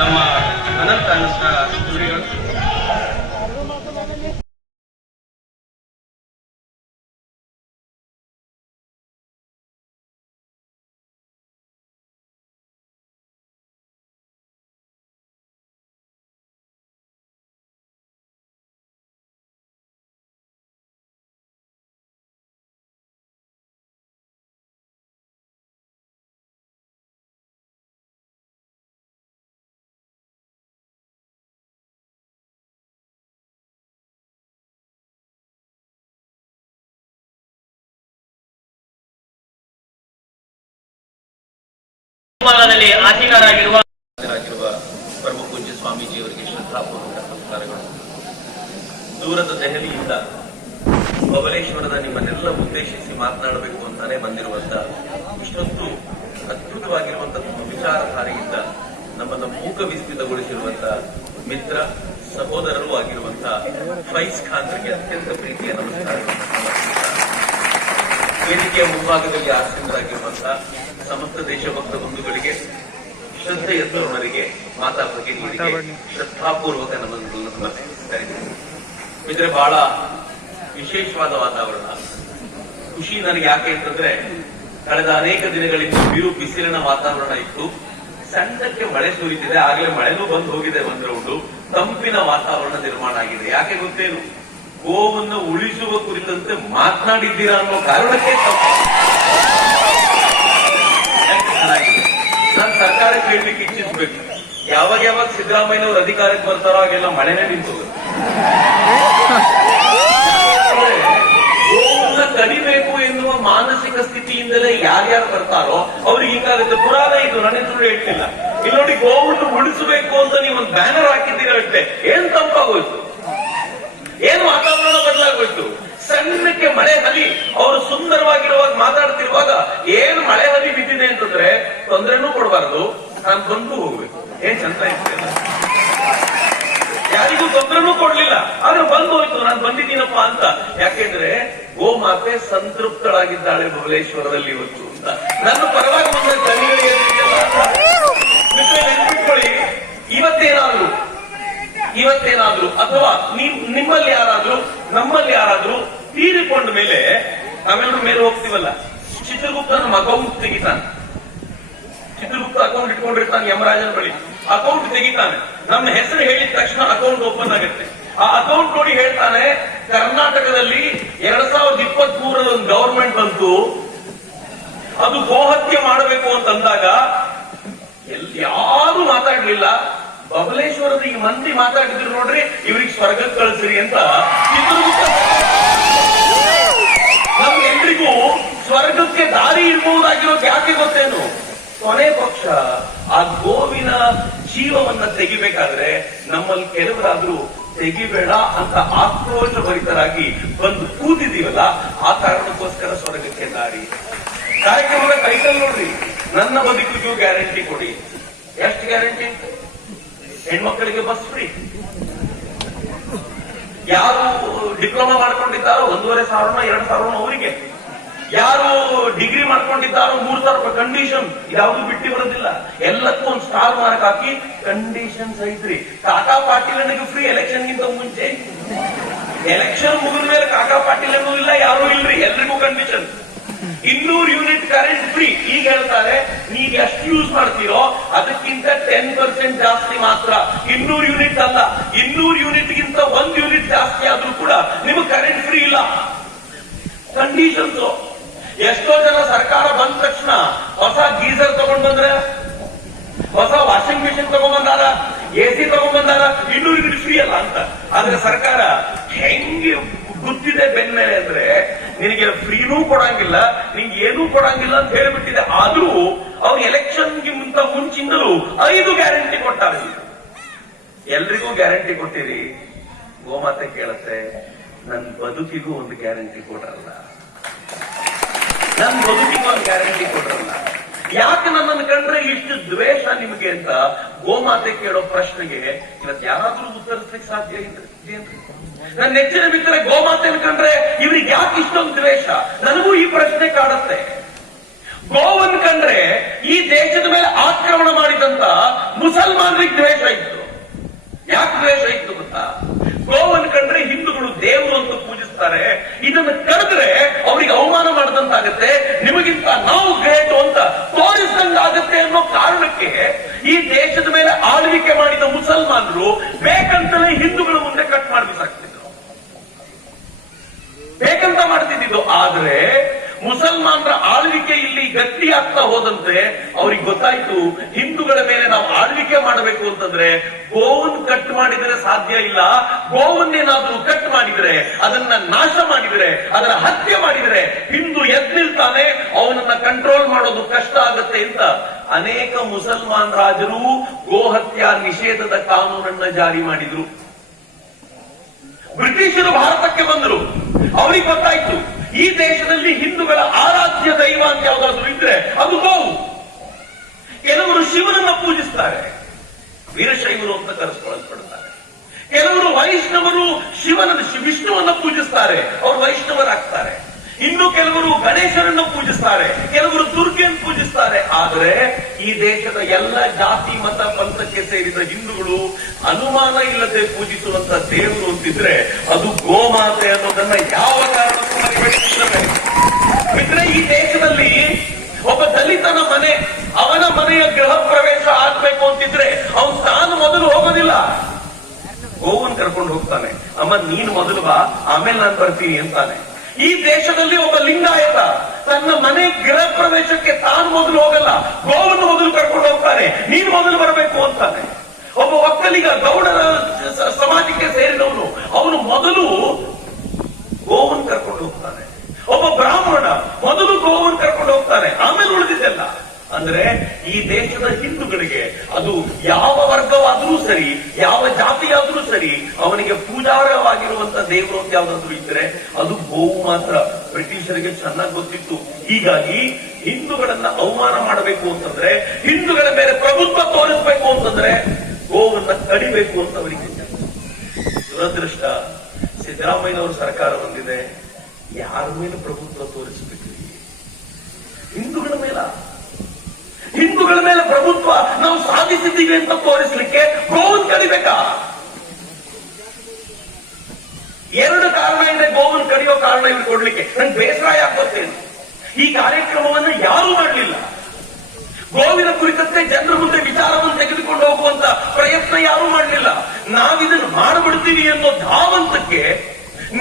ನಮ್ಮ ಅನಂತ ನುಡಿಗಳು. ಆಸೀನರಾಗಿರುವ ಪರಮ ಪೂಜ್ಯ ಸ್ವಾಮೀಜಿಯವರಿಗೆ ಶ್ರದ್ಧಾಪೂರ್ವಕ ನಮಸ್ಕಾರಗಳು. ದೂರದ ದೆಹಲಿಯಿಂದ ಬಬಲೇಶ್ವರದ ನಿಮ್ಮನ್ನೆಲ್ಲ ಉದ್ದೇಶಿಸಿ ಮಾತನಾಡಬೇಕು ಅಂತಾನೆ ಬಂದಿರುವಂತ ಇಷ್ಟೊಂದು ಅದ್ಭುತವಾಗಿರುವಂತಹ ನಿಮ್ಮ ವಿಚಾರಧಾರೆಯಿಂದ ನಮ್ಮನ್ನು ಮೂಕ ವಿಸ್ಮಿತಗೊಳಿಸಿರುವಂತಹ ಮಿತ್ರ ಸಹೋದರರು ಆಗಿರುವಂತಹ ಫೈಜ್ ಖಾನ್ರಿಗೆ ಅತ್ಯಂತ ಪ್ರೀತಿಯ ನಮಸ್ಕಾರಗಳು. ವೇದಿಕೆಯ ಮುಂಭಾಗದಲ್ಲಿ ಆಸೀನರಾಗಿರುವಂತಹ ಸಮಸ್ತ ದೇಶಭಕ್ತ ಬಂಧುಗಳಿಗೆ, ಶ್ರದ್ಧೆಯ ತರುಣರಿಗೆ, ಮಾತಾ ಭಗಿನಿಯರಿಗೆ ಶ್ರದ್ಧಾಪೂರ್ವಕ ನಮಸ್ಕರಿಸಿದ್ದಾರೆ. ಇದ್ರೆ ಬಹಳ ವಿಶೇಷವಾದ ವಾತಾವರಣ. ಖುಷಿ ನನಗೆ ಯಾಕೆ ಅಂತಂದ್ರೆ, ಕಳೆದ ಅನೇಕ ದಿನಗಳಿಂದ ಬಿಸಿಲಿನ ವಾತಾವರಣ ಇತ್ತು. ಸಣ್ಣಕ್ಕೆ ಮಳೆ ಸುರಿತಿದೆ, ಆಗಲೇ ಮಳೆನೂ ಬಂದು ಹೋಗಿದೆ. ಒಂದು ರೌಂಡು ತಂಪಿನ ವಾತಾವರಣ ನಿರ್ಮಾಣ ಆಗಿದೆ. ಯಾಕೆ ಗೊತ್ತೇನು? ಗೋವನ್ನು ಉಳಿಸುವ ಕುರಿತಂತೆ ಮಾತನಾಡಿದ್ದೀರಾ ಅನ್ನೋ ಕಾರಣಕ್ಕೆ ನಾನು ಸರ್ಕಾರಕ್ಕೆ ಹೇಳಲಿಕ್ಕೆ ಇಚ್ಛಿಸಬೇಕು, ಯಾವಾಗ ಸಿದ್ದರಾಮಯ್ಯನವರು ಅಧಿಕಾರಕ್ಕೆ ಬರ್ತಾರೋ ಹಾಗೆಲ್ಲ ಮಳೆನೇ ನಿಂತು ಗೋವನ್ನ ಕಡಿಬೇಕು ಎನ್ನುವ ಮಾನಸಿಕ ಸ್ಥಿತಿಯಿಂದಲೇ ಯಾರ್ಯಾರು ಬರ್ತಾರೋ ಅವ್ರಿಗೆ ಹಿಂಗಾಗುತ್ತೆ. ಪುರಾಣ ಇದು, ನನ್ನ ಸುಳ್ಳು ಹೇಳ್ತಿಲ್ಲ. ಇಲ್ಲಿ ನೋಡಿ, ಗೋವನ್ನು ಉಳಿಸಬೇಕು ಅಂತ ನೀವು ಒಂದು ಬ್ಯಾನರ್ ಹಾಕಿದ್ದೀರ ಅಷ್ಟೇ, ಏನ್ ತಂಪಾಗೋಯ್ತು, ಏನ್ ವಾತಾವರಣ ಬದಲಾಗೋಯ್ತು. ಸಣ್ಣಕ್ಕೆ ಮಳೆ ಹನಿ ಅವರು ಸುಂದರವಾಗಿರುವಾಗ ಮಾತಾಡ್ತಿರುವಾಗ ಏನ್ ಮಳೆ ಹನಿ ಬಿದ್ದಿದೆ ಅಂತಂದ್ರೆ ತೊಂದರೆನೂ ಕೊಡಬಾರ್ದು, ನಾನು ಬಂದು ಹೋಗ್ಬೇಕು. ಏನ್ ಚಂದ ಇರ್ತೇನೆ, ಯಾರಿಗೂ ತೊಂದರೆನೂ ಕೊಡ್ಲಿಲ್ಲ, ಆದ್ರೆ ಬಂದು ಹೋಯ್ತು, ನಾನು ಬಂದಿದ್ದೀನಪ್ಪ ಅಂತ. ಯಾಕೆಂದ್ರೆ ಗೋಮಾತೆ ಸಂತೃಪ್ತಳಾಗಿದ್ದಾಳೆ ಬಬಲೇಶ್ವರದಲ್ಲಿ ಇವತ್ತು ಅಂತ ನನ್ನ ಪರವಾಗಿ ಮುಂದೆ ದನಿಗಳಿಗೆ ನೆನ್ಪಿಟ್ಕೊಳ್ಳಿ. ಇವತ್ತೇನಾದ್ರೂ ಅಥವಾ ನಿಮ್ಮಲ್ಲಿ ಯಾರಾದ್ರೂ ನಮ್ಮಲ್ಲಿ ಯಾರಾದ್ರೂ ತೀರಿಕೊಂಡ ಮೇಲೆ ನಾವೆಲ್ಲರೂ ಮೇಲೆ ಹೋಗ್ತೀವಲ್ಲ, ಚಿತ್ರಗುಪ್ತ ನಮ್ಮ ಅಕೌಂಟ್ ತೆಗಿತಾನೆ. ಚಿತ್ರಗುಪ್ತ ಅಕೌಂಟ್ ಇಟ್ಕೊಂಡಿರ್ತಾನೆ ಯಮರಾಜನ ಬಳಿ, ಅಕೌಂಟ್ ತೆಗಿತಾನೆ. ನಮ್ಮ ಹೆಸರು ಹೇಳಿದ ತಕ್ಷಣ ಅಕೌಂಟ್ ಓಪನ್ ಆಗುತ್ತೆ. ಆ ಅಕೌಂಟ್ ನೋಡಿ ಹೇಳ್ತಾನೆ, ಕರ್ನಾಟಕದಲ್ಲಿ 2023 ಒಂದು ಗವರ್ಮೆಂಟ್ ಬಂತು, ಅದು ಗೋಹತ್ಯೆ ಮಾಡಬೇಕು ಅಂತಂದಾಗ ಯಾರು ಮಾತಾಡ್ಲಿಲ್ಲ. ಬಬಲೇಶ್ವರದ ಈ ಮಂದಿ ಮಾತಾಡಿದ್ರು ನೋಡ್ರಿ, ಇವ್ರಿಗೆ ಸ್ವರ್ಗಕ್ಕೆ ಕಳಿಸ್ರಿ ಅಂತ ಚಿತ್ರಗುಪ್ತ. ನಮ್ಗೆಲ್ರಿಗೂ ಸ್ವರ್ಗಕ್ಕೆ ದಾರಿ ಇರ್ಬಹುದಾಗಿರೋದು ಯಾಕೆ ಗೊತ್ತೇನು? ಕೊನೆ ಪಕ್ಷ ಆ ಗೋವಿನ ಜೀವವನ್ನ ತೆಗಿಬೇಕಾದ್ರೆ ನಮ್ಮಲ್ಲಿ ಕೆಲವರಾದ್ರೂ ತೆಗಿಬೇಡ ಅಂತ ಆಕ್ರೋಶ ಭರಿತರಾಗಿ ಬಂದು ಕೂತಿದೀವಲ್ಲ, ಆ ಕಾರಣಕ್ಕೋಸ್ಕರ ಸ್ವರ್ಗಕ್ಕೆ ದಾರಿ. ಕಾರ್ಯಕ್ರಮದ ಟೈಟಲ್ ನೋಡ್ರಿ, ನನ್ನ ಬದುಕಿಗೂ ಗ್ಯಾರಂಟಿ ಕೊಡಿ. ಎಷ್ಟು ಗ್ಯಾರಂಟಿ? ಹೆಣ್ಮಕ್ಕಳಿಗೆ ಬಸ್ ಫ್ರೀ. ಯಾರು ಡಿಪ್ಲೊಮಾ ಮಾಡ್ಕೊಂಡಿದ್ದಾರೋ 1,500 2,000 ಅವರಿಗೆ, ಯಾರು ಡಿಗ್ರಿ ಮಾಡ್ಕೊಂಡಿದ್ದಾರೋ 3,000 ರೂಪಾಯಿ ಕಂಡೀಷನ್. ಯಾವುದು ಬಿಟ್ಟು ಬರೋದಿಲ್ಲ, ಎಲ್ಲಕ್ಕೂ ಒಂದು ಸ್ಟಾರ್ ಮಾರ್ಕ್ ಹಾಕಿ ಕಂಡೀಷನ್ಸ್ ಐತ್ರಿ. ಕಾಕಾ ಪಾಟೀಲನಿಗೆ ಫ್ರೀ ಎಲೆಕ್ಷನ್ ಗಿಂತ ಮುಂಚೆ. ಎಲೆಕ್ಷನ್ ಮುಗಿದ ಮೇಲೆ ಕಾಕಾ ಪಾಟೀಲ್ ಅನ್ನೂ ಇಲ್ಲ, ಯಾರು ಇಲ್ರಿ, ಎಲ್ರಿಗೂ ಕಂಡೀಷನ್. 200 unit current free. ಈಗ ಹೇಳ್ತಾರೆ, ನೀವು ಎಷ್ಟು ಯೂಸ್ ಮಾಡ್ತೀರೋ ಅದಕ್ಕಿಂತ 10% ಜಾಸ್ತಿ ಮಾತ್ರ. 200 ಯೂನಿಟ್ ಅಲ್ಲ, 200 ಯೂನಿಟ್ ಗಿಂತ 1 ಯೂನಿಟ್ ಜಾಸ್ತಿ ಆದ್ರೂ ಕೂಡ ನಿಮಗೆ ಕರೆಂಟ್ ಫ್ರೀ ಇಲ್ಲ. ಕಂಡೀಷನ್ಸ್. ಎಷ್ಟೋ ಜನ ಸರ್ಕಾರ ಬಂದ ತಕ್ಷಣ ಹೊಸ ಗೀಸರ್ ತಗೊಂಡ್ ಬಂದ್ರೆ, ಹೊಸ ವಾಷಿಂಗ್ ಮಿಷಿನ್ ತಗೊಂಡ್ಬಂದಾರ, AC ತಗೊಂಡ್ಬಂದಾರ, 200 ಯೂನಿಟ್ ಫ್ರೀ ಅಲ್ಲ ಅಂತ. ಆದ್ರೆ ಸರ್ಕಾರ ಹೆಂಗೆ ಗೊತ್ತಿದೆ ಬೆನ್ ಮೇಲೆ ಅಂದ್ರೆ, ನಿನಗೆ ಫ್ರೀನೂ ಕೊಡಂಗಿಲ್ಲ, ನಿಂಗೆ ಏನೂ ಕೊಡಂಗಿಲ್ಲ ಅಂತ ಹೇಳಿಬಿಟ್ಟಿದೆ. ಆದ್ರೂ ಅವ್ರು ಎಲೆಕ್ಷನ್ಗಿಂತ ಮುಂಚಿಂದಲೂ 5 ಗ್ಯಾರಂಟಿ ಕೊಟ್ಟಾರೆ. ಎಲ್ರಿಗೂ ಗ್ಯಾರಂಟಿ ಕೊಟ್ಟಿರಿ. ಗೋಮಾತೆ ಕೇಳುತ್ತೆ, ನನ್ನ ಬದುಕಿಗೂ ಒಂದು ಗ್ಯಾರಂಟಿ ಕೊಡ್ರಲ್ಲ, ನನ್ನ ಬದುಕಿಗೂ ಒಂದು ಗ್ಯಾರಂಟಿ ಕೊಡ್ರಲ್ಲ. ಯಾಕೆ ನನ್ನನ್ನು ಕಂಡ್ರೆ ಇಷ್ಟು ದ್ವೇಷ ನಿಮಗೆ ಅಂತ ಗೋಮಾತೆ ಕೇಳೋ ಪ್ರಶ್ನೆಗೆ ಇವತ್ತು ಯಾರಾದ್ರೂ ಉತ್ತರಿಸಲಿಕ್ಕೆ ಸಾಧ್ಯ ಇದೆ? ನನ್ನ ನೆಚ್ಚಿನ ಮಿತ್ರ ಗೋಮಾತೆ ಕಂಡ್ರೆ ಇವ್ರಿಗೆ ಯಾಕೆ ಇಷ್ಟೊಂದು ದ್ವೇಷ? ನನಗೂ ಈ ಪ್ರಶ್ನೆ ಕಾಡುತ್ತೆ. ಗೋವನ್ನು ಕಂಡ್ರೆ ಈ ದೇಶದ ಮೇಲೆ ಆಕ್ರಮಣ ಮಾಡಿದಂತ ಮುಸಲ್ಮಾನರಿಗೆ ದ್ವೇಷ ಇತ್ತು. ಯಾಕೆ ದ್ವೇಷ ಇತ್ತು ಗೊತ್ತಾ? ಗೋವನ್ನು ಕಂಡ್ರೆ ಹಿಂದೂಗಳು ದೇವರು ಅಂತ ಪೂಜಿಸ್ತಾರೆ, ಇದನ್ನು ಕರೆದ್ರೆ ಅವರಿಗೆ ಅವಮಾನ ಮಾಡಿದಂತಾಗತ್ತೆ, ನಿಮಗಿಂತ ನಾವು ಗ್ರೇಟು ಅಂತ ತೋರಿಸಿದಂಗಾಗತ್ತೆ ಅನ್ನೋ ಕಾರಣಕ್ಕೆ ಈ ದೇಶದ ಮೇಲೆ ಆಳ್ವಿಕೆ ಮಾಡಿದ ಮುಸಲ್ಮಾನರು ಬೇಕಂತಲೇ ಹಿಂದೂಗಳ ಮುಂದೆ ಕಟ್ ಮಾಡಿ ಬಿಸಾಕ್ತಿದ್ರು, ಬೇಕಂತ ಮಾಡ್ತಿದ್ದು. ಆದ್ರೆ ಮುಸಲ್ಮಾನರ ಆಳ್ವಿಕೆ ಇಲ್ಲಿ ಗಟ್ಟಿ ಆಗ್ತಾ ಹೋದಂತೆ ಅವ್ರಿಗೆ ಗೊತ್ತಾಯ್ತು, ಹಿಂದೂಗಳ ಮೇಲೆ ನಾವು ಆಳ್ವಿಕೆ ಮಾಡಬೇಕು ಅಂತಂದ್ರೆ ಗೋವನ್ನು ಕಟ್ ಮಾಡಿದ್ರೆ ಸಾಧ್ಯ ಇಲ್ಲ, ಗೋವನ್ನೇನಾದ್ರೂ ಕಟ್ ಮಾಡಿದ್ರೆ, ಅದನ್ನ ನಾಶ ಮಾಡಿದ್ರೆ, ಅದರ ಹತ್ಯೆ ಮಾಡಿದ್ರೆ ಹಿಂದೂ ಎದ್ದು ನಿಲ್ತಾನೆ, ಅವನನ್ನ ಕಂಟ್ರೋಲ್ ಮಾಡೋದು ಕಷ್ಟ ಆಗತ್ತೆ ಅಂತ ಅನೇಕ ಮುಸಲ್ಮಾನ್ ರಾಜರು ಗೋಹತ್ಯಾ ನಿಷೇಧದ ಕಾನೂನನ್ನ ಜಾರಿ ಮಾಡಿದ್ರು. ಬ್ರಿಟಿಷರು ಭಾರತಕ್ಕೆ ಬಂದರು, ಅವರಿಗೆ ಗೊತ್ತಾಯ್ತು ಈ ದೇಶದಲ್ಲಿ ಹಿಂದೂಗಳ ಆರಾಧ್ಯ ದೈವ ಅಂತ ಯಾವ್ದಾದ್ರು ಇದ್ರೆ ಅದು ಗೋವು. ಕೆಲವರು ಶಿವನನ್ನ ಪೂಜಿಸ್ತಾರೆ, ವೀರಶೈವರು ಅಂತ ಕರೆಸ್ಕೊಳ್ಳಲ್ಪಡ್ತಾರೆ. ಕೆಲವರು ವೈಷ್ಣವರು ವಿಷ್ಣುವನ್ನ ಪೂಜಿಸ್ತಾರೆ, ಅವರು ವೈಷ್ಣವರಾಗ್ತಾರೆ. ಇನ್ನು ಕೆಲವರು ಗಣೇಶನನ್ನು ಪೂಜಿಸ್ತಾರೆ, ಕೆಲವರು ದುರ್ಗೆಯನ್ನು ಪೂಜಿಸ್ತಾರೆ. ಆದರೆ ಈ ದೇಶದ ಎಲ್ಲ ಜಾತಿ ಮತ ಪಂಥಕ್ಕೆ ಸೇರಿದ ಹಿಂದೂಗಳು ಅನುಮಾನ ಇಲ್ಲದೆ ಪೂಜಿಸುವಂತ ದೇವರು ಅಂತಿದ್ರೆ ಅದು ಗೋಮಾತೆ ಅನ್ನೋದನ್ನ ಯಾವ ಕಾರಣಕ್ಕೂ ಮರೆಯಬೇಕಿರ್ತವೆ. ಮಿತ್ರೆ, ಈ ದೇಶದಲ್ಲಿ ಒಬ್ಬ ದಲಿತನ ಮನೆ, ಅವನ ಮನೆಯ ಗೃಹ ಪ್ರವೇಶ ಆಗ್ಬೇಕು ಅಂತಿದ್ರೆ ಅವನು ತಾನು ಮೊದಲು ಹೋಗೋದಿಲ್ಲ, ಗೋವನ್ನು ಕರ್ಕೊಂಡು ಹೋಗ್ತಾನೆ. ಅಮ್ಮ ನೀನು ಮೊದಲು ಬಾ, ಆಮೇಲೆ ನಾನು ಬರ್ತೀನಿ ಅಂತಾನೆ. ಈ ದೇಶದಲ್ಲಿ ಒಬ್ಬ ಲಿಂಗಾಯತ ತನ್ನ ಮನೆ ಗೃಹ ಪ್ರವೇಶಕ್ಕೆ ತಾನು ಮೊದಲು ಹೋಗಲ್ಲ, ಗೋವನ್ನು ಮೊದಲು ಕರ್ಕೊಂಡು ಹೋಗ್ತಾನೆ, ನೀನು ಮೊದಲು ಬರಬೇಕು ಅಂತಾನೆ. ಒಬ್ಬ ಒಕ್ಕಲಿಗ ಗೌಡರ ಸಮಾಜಕ್ಕೆ ಸೇರಿದವನು, ಅವನು ಮೊದಲು ಗೋವನ್ನು ಕರ್ಕೊಂಡು ಹೋಗ್ತಾನೆ. ಒಬ್ಬ ಬ್ರಾಹ್ಮಣ ಮೊದಲು ಗೋವನ್ನು ಕರ್ಕೊಂಡು ಹೋಗ್ತಾನೆ, ಆಮೇಲೆ ಉಳಿದಿದ್ದೆಲ್ಲ. ಅಂದ್ರೆ ಈ ದೇಶದ ಹಿಂದೂಗಳಿಗೆ ಅದು ಯಾವ ವರ್ಗವಾದರೂ ಸರಿ, ಯಾವ ಜಾತಿಯಾದರೂ ಸರಿ, ಅವನಿಗೆ ಪೂಜಾರ್ಹವಾಗಿರುವಂತ ದೇವರು ಅಂತ ಯಾವ್ದಾದ್ರು ಇದ್ರೆ ಅದು ಗೋವು ಮಾತ್ರ. ಬ್ರಿಟಿಷರಿಗೆ ಚೆನ್ನಾಗಿ ಗೊತ್ತಿತ್ತು. ಹೀಗಾಗಿ ಹಿಂದೂಗಳನ್ನ ಅವಮಾನ ಮಾಡಬೇಕು ಅಂತಂದ್ರೆ, ಹಿಂದೂಗಳ ಮೇಲೆ ಪ್ರಭುತ್ವ ತೋರಿಸಬೇಕು ಅಂತಂದ್ರೆ ಗೋವನ್ನ ಕಡಿಬೇಕು ಅಂತ ಅವರಿಗೆ. ದುರದೃಷ್ಟ, ಸಿದ್ದರಾಮಯ್ಯನವರ ಸರ್ಕಾರ ಬಂದಿದೆ, ಯಾರ ಮೇಲೆ ಪ್ರಭುತ್ವ ತೋರಿಸಬೇಕು? ಹಿಂದೂಗಳ ಮೇಲ. ಹಿಂದೂಗಳ ಮೇಲೆ ಪ್ರಭುತ್ವ ನಾವು ಸಾಧಿಸಿದ್ದೀವಿ ಅಂತ ತೋರಿಸಲಿಕ್ಕೆ ಗೋವನ್ನು ಕಡಿಬೇಕಾ? ಎರಡು ಕಾರಣ ಇದೆ ಗೋವನ್ನು ಕಡಿಯೋ ಕಾರಣ ಇವ್ರು ಕೊಡ್ಲಿಕ್ಕೆ. ನಂಗೆ ಬೇಸರ ಯಾಕೋತೇನೆ, ಈ ಕಾರ್ಯಕ್ರಮವನ್ನು ಯಾರೂ ಮಾಡಲಿಲ್ಲ. ಗೋವಿನ ಕುರಿತಂತೆ ಜನರ ಮುಂದೆ ವಿಚಾರವನ್ನು ತೆಗೆದುಕೊಂಡು ಹೋಗುವಂತ ಪ್ರಯತ್ನ ಯಾರೂ ಮಾಡಲಿಲ್ಲ. ನಾವಿದನ್ನು ಮಾಡಿಬಿಡ್ತೀವಿ ಅನ್ನೋ ಧಾವಂತಕ್ಕೆ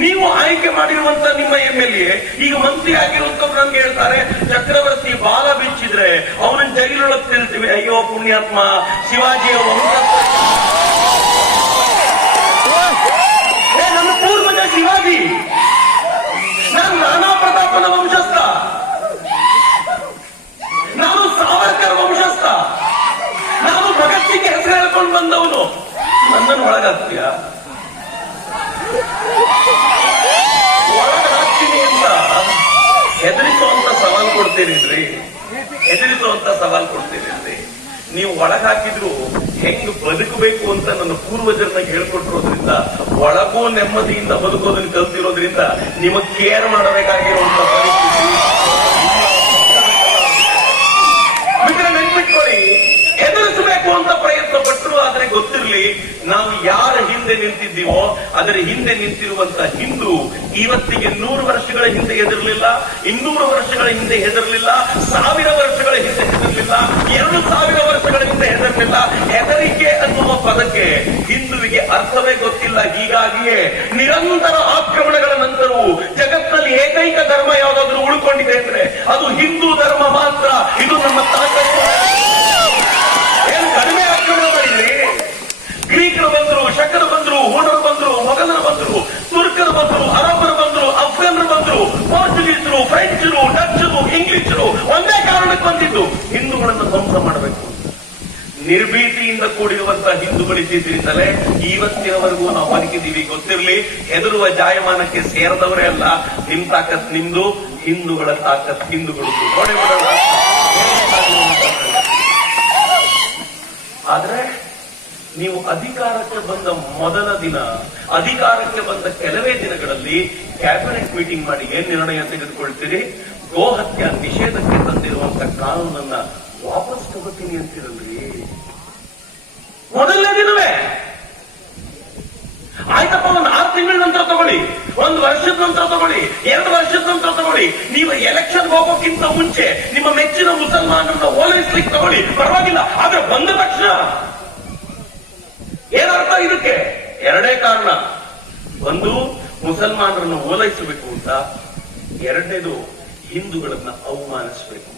ನೀವು ಆಯ್ಕೆ ಮಾಡಿರುವಂತ ನಿಮ್ಮ MLA ಈಗ ಮಂತ್ರಿ ಆಗಿರುವಂತವ್ರು ನನ್ಗೆ ಹೇಳ್ತಾರೆ, ಚಕ್ರವರ್ತಿ ಬಾಲ ಬಿಚ್ಚಿದ್ರೆ ಅವನನ್ನ ಜೈಲೊಳಗೆ ತಿಳ್ತೀವಿ. ಅಯ್ಯೋ ಪುಣ್ಯಾತ್ಮ, ಶಿವಾಜಿಯ ನನ್ನ ಪೂರ್ವಜ ಶಿವಾಜಿ, ನಾನು ನಾನಾ ಪ್ರತಾಪನ ವಂಶಸ್ಥ, ನಾನು ಸಾವರ್ಕರ್ ವಂಶಸ್ಥ, ನಾನು ಭಗತ್ ಸಿಂಗ್ ಹೆಸರು ಹೇಳ್ಕೊಂಡು ಬಂದವನು, ನನ್ನನ್ನು ಒಳಗಾಗ್ತೀಯ? ಒಳಗಾಗ್ತೀನಿ ಅಂತ ಹೆದರಿಸುವಂತ ಸವಾಲ್ ಕೊಡ್ತೀರಿ, ಹೆದರಿಸುವಂತ ಸವಾಲ್ ಕೊಡ್ತೀರಿ. ನೀವು ಒಳಗಾಕಿದ್ರು ಹೆಂಗ್ ಬದುಕಬೇಕು ಅಂತ ನನ್ನ ಪೂರ್ವಜರನ್ನ ಹೇಳ್ಕೊಟ್ಟಿರೋದ್ರಿಂದ, ಒಳಗೂ ನೆಮ್ಮದಿಯಿಂದ ಬದುಕೋದನ್ನ ಕಲ್ತಿರೋದ್ರಿಂದ ನಿಮಗ್ ಕೇರ್ ಮಾಡಬೇಕಾಗಿರುವಂತ ಪರಿಸ್ಥಿತಿ. ಮಿತ್ರ, ನೆನ್ಪಿಟ್ಕೊಳ್ಳಿ, ಹೆದರಿಸಬೇಕು ಅಂತ ಪ್ರಯತ್ನ ಪಟ್ಟರು. ಆದ್ರೆ ಗೊತ್ತಿರಲಿ, ನಾವು ಯಾರ ಹಿಂದೆ ನಿಂತಿದ್ದೀವೋ ಅದರ ಹಿಂದೆ ನಿಂತಿರುವಂತ ಹಿಂದೂ ಇವತ್ತಿಗೆ 100 ವರ್ಷಗಳ ಹಿಂದೆ ಹೆದರಲಿಲ್ಲ, 200 ವರ್ಷಗಳ ಹಿಂದೆ ಹೆದರಲಿಲ್ಲ, 1000 ವರ್ಷಗಳ ಹಿಂದೆ ಹೆದರಲಿಲ್ಲ, 2000 ವರ್ಷಗಳ ಹಿಂದೆ ಹೆದರಲಿಲ್ಲ. ಹೆದರಿಕೆ ಅನ್ನುವ ಪದಕ್ಕೆ ಹಿಂದುವಿಗೆ ಅರ್ಥವೇ ಗೊತ್ತಿಲ್ಲ. ಹೀಗಾಗಿಯೇ ನಿರಂತರ ಆಕ್ರಮಣಗಳ ನಂತರವೂ ಜಗತ್ತಿನಲ್ಲಿ ಏಕೈಕ ಧರ್ಮ ಯಾವುದಾದ್ರೂ ಉಳ್ಕೊಂಡಿದೆ ಅಂದ್ರೆ ಅದು ಹಿಂದೂ ಧರ್ಮ ಮಾತ್ರ. ಇದು ನಮ್ಮ ತಾಕತ್ತು. ಏನು ಕಡಿಮೆ ಆಕ್ರಮಣ ಮಾಡಿದ್ರಿ? ಗ್ರೀಕರು ಬಂದ್ರು, ಶಕರು ಬಂದ್ರು, ಹೂಣರು ಬಂದ್ರು, ಮೊಘಲರು ಬಂದ್ರು, ತುರ್ಕರು ಬಂದ್ರು, ಅರಬರು ಬಂದ್ರು, ಅಫ್ಘಾನರು ಬಂದ್ರು, ಪೋರ್ಚುಗೀಸರು, ಫ್ರೆಂಚರು, ಡಚ್ಚರು, ಇಂಗ್ಲಿಷರು ಒಂದೇ ಕಾರಣಕ್ಕೆ ಬಂದಿದ್ದು ಹಿಂದೂಗಳನ್ನು ಧ್ವಂಸ ಮಾಡಬೇಕು. ನಿರ್ಭೀತಿಯಿಂದ ಕೂಡಿರುವಂತಹ ಹಿಂದೂಗಳಿದ್ದರಿಂದಲೇ ಇವತ್ತಿನವರೆಗೂ ನಾವು ಬದುಕಿದ್ದೀವಿ. ಗೊತ್ತಿರಲಿ, ಹೆದರುವ ಜಾಯಮಾನಕ್ಕೆ ಸೇರದವರೇ ಅಲ್ಲ. ನಿಮ್ ತಾಕತ್ ನಿಮ್ದು, ಹಿಂದೂಗಳ ತಾಕತ್ ಹಿಂದೂಗಳು. ಆದ್ರೆ ನೀವು ಅಧಿಕಾರಕ್ಕೆ ಬಂದ ಮೊದಲ ದಿನ, ಅಧಿಕಾರಕ್ಕೆ ಬಂದ ಕೆಲವೇ ದಿನಗಳಲ್ಲಿ ಕ್ಯಾಬಿನೆಟ್ ಮೀಟಿಂಗ್ ಮಾಡಿ ಏನ್ ನಿರ್ಣಯ ತೆಗೆದುಕೊಳ್ತೀರಿ? ಗೋಹತ್ಯೆ ನಿಷೇಧಕ್ಕೆ ತಂದಿರುವಂತ ಕಾನೂನನ್ನ ವಾಪಸ್ ತಗೋತೀನಿ ಅಂತಿರಲ್ರಿ. ಮೊದಲನೇ ದಿನವೇ ಆಯ್ತಪ್ಪ, ಒಂದು 6 ತಿಂಗಳ ನಂತರ ತಗೊಳ್ಳಿ, 1 ವರ್ಷದ ನಂತರ ತಗೊಳ್ಳಿ, 2 ವರ್ಷದ ನಂತರ ತಗೊಳ್ಳಿ. ನೀವು ಎಲೆಕ್ಷನ್ ಹೋಗೋಕ್ಕಿಂತ ಮುಂಚೆ ನಿಮ್ಮ ಮೆಚ್ಚಿನ ಮುಸಲ್ಮಾನರನ್ನ ಓಲೈಸ್ಲಿಕ್ಕೆ ತಗೊಳ್ಳಿ, ಪರವಾಗಿಲ್ಲ. ಆದ್ರೆ ಬಂದ ತಕ್ಷಣ ಏನರ್ಥ ಇದಕ್ಕೆ? 2 ಕಾರಣ. ಒಂದು, ಮುಸಲ್ಮಾನರನ್ನು ಓಲೈಸಬೇಕು ಅಂತ. 2ನೇದು, ಹಿಂದೂಗಳನ್ನ ಅವಮಾನಿಸಬೇಕು ಅಂತ.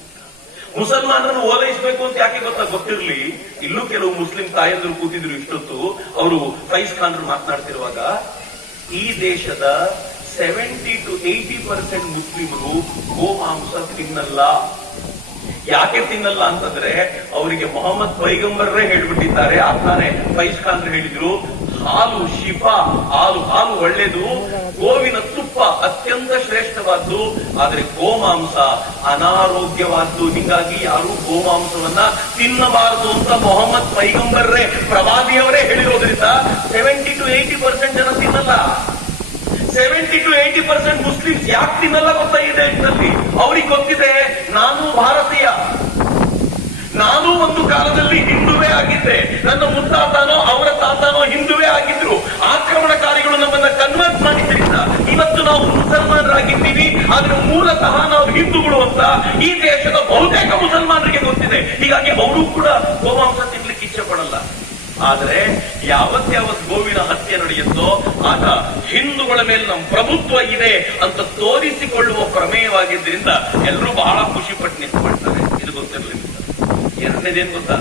ಮುಸಲ್ಮಾನರನ್ನು ಓಲೈಸಬೇಕು ಅಂತ ಯಾಕೆ ಗೊತ್ತಿರಲಿ. ಇಲ್ಲೂ ಕೆಲವು ಮುಸ್ಲಿಂ ತಾಯಂದರು ಕೂತಿದ್ರು ಇಷ್ಟೊತ್ತು. ಅವರು ಫೈಸ್ ಖಾನ್ರು ಮಾತನಾಡ್ತಿರುವಾಗ, ಈ ದೇಶದ 70 to 80% ಮುಸ್ಲಿಮರು ಗೋಮಾಂಸ ತಿನ್ನಲ್ಲ. ಯಾಕೆ ತಿನ್ನಲ್ಲ ಅಂತಂದ್ರೆ ಅವರಿಗೆ ಮೊಹಮ್ಮದ್ ಪೈಗಂಬರ್ರೇ ಹೇಳ್ಬಿಟ್ಟಿದ್ದಾರೆ. ಆಗ್ತಾನೆ ಫೈಸ್ ಖಾನ್ರು ಹೇಳಿದ್ರು, ಹಾಲು ಶಿಫಾ, ಹಾಲು ಒಳ್ಳೇದು, ಗೋವಿನ ತುಪ್ಪ ಅತ್ಯಂತ ಶ್ರೇಷ್ಠವಾದ್ದು, ಆದ್ರೆ ಗೋಮಾಂಸ ಅನಾರೋಗ್ಯವಾದ್ದು. ಹೀಗಾಗಿ ಯಾರು ಗೋಮಾಂಸವನ್ನ ತಿನ್ನಬಾರದು ಅಂತ ಮೊಹಮ್ಮದ್ ಪೈಗಂಬರ್ರೇ, ಪ್ರವಾದಿಯವರೇ ಹೇಳಿರೋದ್ರಿಂದ 70 to 80% ಜನ ತಿನ್ನಲ್ಲ. 70 to 80% ಮುಸ್ಲಿಮ್ಸ್ ಯಾಕೆ ತಿನ್ನಲ್ಲ ಗೊತ್ತಾ? ಈ ದೇಶದಲ್ಲಿ ಅವ್ರಿಗೆ ಗೊತ್ತಿದೆ, ನಾನು ಭಾರತೀಯ, ನಾನು ಒಂದು ಕಾಲದಲ್ಲಿ ಹಿಂದುವೇ ಆಗಿದ್ದೆ, ನನ್ನ ಮುತ್ತಾತನೋ ಅವರ ತಾತನೋ ಹಿಂದುವೇ ಆಗಿದ್ರು. ಆಕ್ರಮಣಕಾರಿಗಳು ನಮ್ಮನ್ನ ಕನ್ವರ್ಟ್ ಮಾಡಿದ್ರಿಂದ ಇವತ್ತು ನಾವು ಮುಸಲ್ಮಾನರಾಗಿದ್ದೀವಿ. ಆದ್ರೆ ಮೂಲತಃ ನಾವು ಹಿಂದೂಗಳು ಅಂತ ಈ ದೇಶದ ಬಹುತೇಕ ಮುಸಲ್ಮಾನರಿಗೆ ಗೊತ್ತಿದೆ. ಹೀಗಾಗಿ ಅವರು ಕೂಡ ಗೋಮಾಂಸ ತಿನ್ಲಿಕ್ಕೆ ಇಚ್ಛೆ ಪಡಲ್ಲ. ಆದ್ರೆ ಯಾವತ್ ಗೋವಿನ ಹತ್ಯೆ ನಡೆಯುತ್ತೋ ಆಗ ಹಿಂದೂಗಳ ಮೇಲೆ ನಮ್ಮ ಪ್ರಭುತ್ವ ಇದೆ ಅಂತ ತೋರಿಸಿಕೊಳ್ಳುವ ಪ್ರಮೇಯವಾಗಿದ್ದರಿಂದ ಎಲ್ಲರೂ ಬಹಳ ಖುಷಿ ಪಟ್ಟು ನಿಂತ್ಕೊಳ್ತಾರೆ. ಇದು ಗೊತ್ತಿರಲಿಲ್ಲ. 2ನೇದೇನ್ ಗೊತ್ತಾ?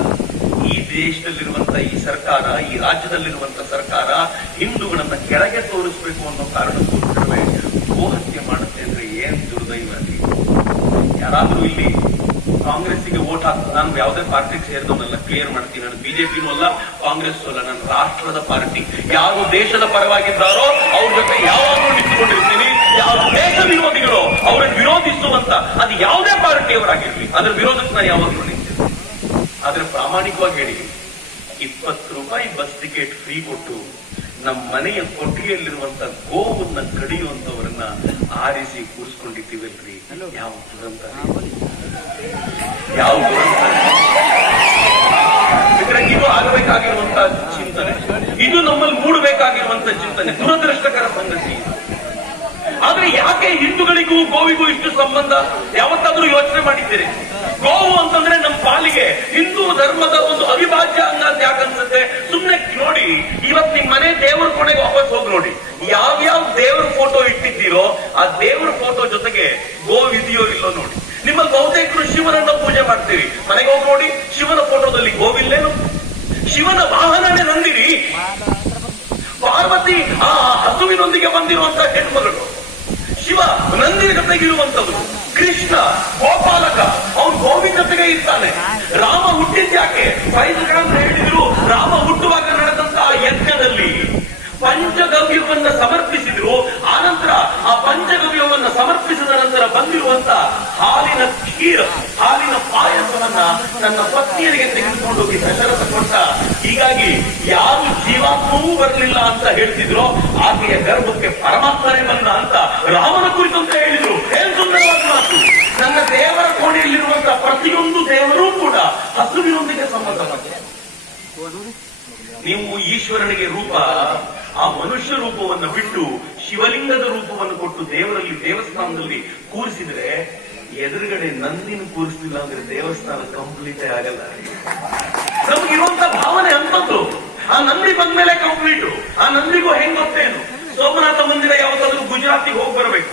ಈ ದೇಶದಲ್ಲಿರುವಂತ ಈ ಸರ್ಕಾರ, ಈ ರಾಜ್ಯದಲ್ಲಿರುವಂತ ಸರ್ಕಾರ ಹಿಂದೂಗಳನ್ನ ಕೆಳಗೆ ತೋರಿಸಬೇಕು ಅನ್ನೋ ಕಾರಣಕ್ಕೋಸ್ಕರವೇ ಗೋಹತ್ಯೆ ಮಾಡುತ್ತೆ. ಅಂದ್ರೆ ಏನ್ ದುರ್ದೈವ. ಯಾರಾದ್ರೂ ಇಲ್ಲಿ ಕಾಂಗ್ರೆಸ್ಗೆ ವೋಟ್ ಹಾಕ್ತಾರೆ, ನಾನು ಯಾವುದೇ ಪಾರ್ಟಿಗೆ ಸೇರಿದವನ್ನೆಲ್ಲ ಕ್ಲಿಯರ್ ಮಾಡ್ತೀನಿ. ನಾನು ಬಿಜೆಪಿನೂ ಅಲ್ಲ, ಕಾಂಗ್ರೆಸ್ ಅಲ್ಲ, ನಾನು ರಾಷ್ಟ್ರದ ಪಾರ್ಟಿ. ಯಾರು ದೇಶದ ಪರವಾಗಿದ್ದಾರೋ ಅವ್ರ ಜೊತೆ ಯಾವಾಗಲೂ ನಿಂತುಕೊಂಡಿರ್ತೀನಿ. ಯಾರು ದೇಶ ವಿರೋಧಿಗಳು ಅವರನ್ನು ವಿರೋಧಿಸುವಂತ ಅದು ಯಾವುದೇ ಪಾರ್ಟಿಯವರಾಗಿರ್ಲಿ, ಅದರ ವಿರೋಧಕ್ಕೆ ನಾನು ಯಾವಾಗಲೂ ನಿಂತೀನಿ. ಆದ್ರೆ ಪ್ರಾಮಾಣಿಕವಾಗಿ ಹೇಳಿ, 20 ರೂಪಾಯಿ ಬಸ್ ಟಿಕೆಟ್ ಫ್ರೀ ಕೊಟ್ಟು ನಮ್ಮ ಮನೆಯ ಕೊಟ್ಟಿಗೆಯಲ್ಲಿರುವಂತ ಗೋವನ್ನ ಕಡಿಯುವಂತವರನ್ನ ಆರಿಸಿ ಕೂರಿಸ್ಕೊಂಡಿದ್ದೀವಲ್ರಿ. ಯಾವ ದುರಂತ, ಯಾವ ದುರಂತ. ಇದು ಆಗಬೇಕಾಗಿರುವಂತ ಚಿಂತನೆ, ಇದು ನಮ್ಮಲ್ಲಿ ಮೂಡಬೇಕಾಗಿರುವಂತ ಚಿಂತನೆ. ದುರದೃಷ್ಟಕರ ಸಂಗತಿ. ಆದ್ರೆ ಯಾಕೆ ಹಿಂದೂಗಳಿಗೂ ಗೋವಿಗೂ ಇಷ್ಟು ಸಂಬಂಧ? ಯಾವತ್ತಾದ್ರೂ ಯೋಚನೆ ಮಾಡಿದ್ದೀರಿ? ಗೋವು ಅಂತಂದ್ರೆ ನಮ್ಮ ಪಾಲಿಗೆ ಹಿಂದೂ ಧರ್ಮದ ಒಂದು ಅವಿಭಾಜ್ಯ ಅಂಗ ಅಂತ ಯಾಕನ್ಸುತ್ತೆ? ಸುಮ್ನೆ ನೋಡಿ, ಇವತ್ ನಿಮ್ ಮನೆ ದೇವರ ಕೊನೆಗೆ ವಾಪಸ್ ಹೋಗಿ ನೋಡಿ, ಯಾವ್ಯಾವ ದೇವರ ಫೋಟೋ ಇಟ್ಟಿದ್ದೀರೋ ಆ ದೇವರ ಫೋಟೋ ಜೊತೆಗೆ ಗೋವಿದೆಯೋ ಇಲ್ಲೋ ನೋಡಿ. ನಿಮ್ಮಲ್ಲಿ ಬಹುತೇಕರು ಶಿವನನ್ನ ಪೂಜೆ ಮಾಡ್ತೀವಿ, ಮನೆಗೆ ಹೋಗಿ ನೋಡಿ, ಶಿವನ ಫೋಟೋದಲ್ಲಿ ಗೋವಿಲ್ಲೇನು? ಶಿವನ ವಾಹನನೇ ನಂದಿರಿ. ಪಾರ್ವತಿ ಆ ಹಸುವಿನೊಂದಿಗೆ ಬಂದಿರುವಂತ ಹೆಣ್ಮಗಳು, ಶಿವ ನಂದಿನ ಜೊತೆಗಿರುವಂತದ್ದು, ಕೃಷ್ಣ ಗೋಪಾಲಕ ಅವನು ಗೋವಿನ ಜೊತೆಗೆ ಇರ್ತಾನೆ. ರಾಮ ಹುಟ್ಟಿದ್ಯಾಕೆ? ವೈದ್ಯಗಳನ್ನು ಹೇಳಿದ್ರು, ರಾಮ ಹುಟ್ಟುವಾಗ ನಡೆದಂತಹ ಯಜ್ಞದಲ್ಲಿ ಪಂಚಗವ್ಯವನ್ನ ಸಮರ್ಪಿಸಿದ್ರು. ಆನಂತರ ಆ ಪಂಚಗವ್ಯವನ್ನ ಸಮರ್ಪಿಸಿದ ನಂತರ ಬಂದಿರುವಂತ ಹಾಲಿನ ಖೀರ್, ಹಾಲಿನ ಪಾಯಸವನ್ನ ತನ್ನ ಪತ್ನಿಯರಿಗೆ ತೆಗೆದುಕೊಂಡು ಹೋಗಿ ದಶರಥ ಕೊಟ್ಟ. ಹೀಗಾಗಿ ಯಾರು ಜೀವಾತ್ಮವೂ ಬರಲಿಲ್ಲ ಅಂತ ಹೇಳ್ತಿದ್ರು, ಆಕೆಯ ಗರ್ಭಕ್ಕೆ ಪರಮಾತ್ಮನೇ ಬಂದ ಅಂತ ರಾಮನ ಕುರಿತಂತೆ ಹೇಳಿದ್ರು. ಏನ್ ಸುಂದರವಾದ ಮಾತು. ನನ್ನ ದೇವರ ಕೋಣೆಯಲ್ಲಿರುವಂತಹ ಪ್ರತಿಯೊಂದು ದೇವರೂ ಕೂಡ ಹಸುವಿನೊಂದಿಗೆ ಸಂಬಂಧಪಟ್ಟಿದೆ. ನೀವು ಈಶ್ವರನಿಗೆ ರೂಪ, ಆ ಮನುಷ್ಯ ರೂಪವನ್ನು ಬಿಟ್ಟು ಶಿವಲಿಂಗದ ರೂಪವನ್ನು ಕೊಟ್ಟು ದೇವರಲ್ಲಿ ದೇವಸ್ಥಾನದಲ್ಲಿ ಕೂರಿಸಿದ್ರೆ, ಎದುರುಗಡೆ ನಂದಿನ ಕೂರಿಸಲಿಲ್ಲ ಅಂದ್ರೆ ದೇವಸ್ಥಾನ ಕಂಪ್ಲೀಟೇ ಆಗಲ್ಲ. ನಮಗಿರುವಂತ ಭಾವನೆ ಅಂತದ್ದು. ಆ ನಂದಿ ಬಂದ್ಮೇಲೆ ಕಂಪ್ಲೀಟು. ಆ ನಂದಿಗೂ ಹೆಂಗ್ ಗೊತ್ತೇನು? ಸೋಮನಾಥ ಮಂದಿರ ಯಾವತ್ತಾದ್ರೂ ಗುಜರಾತಿಗೆ ಹೋಗಿ ಬರಬೇಕು.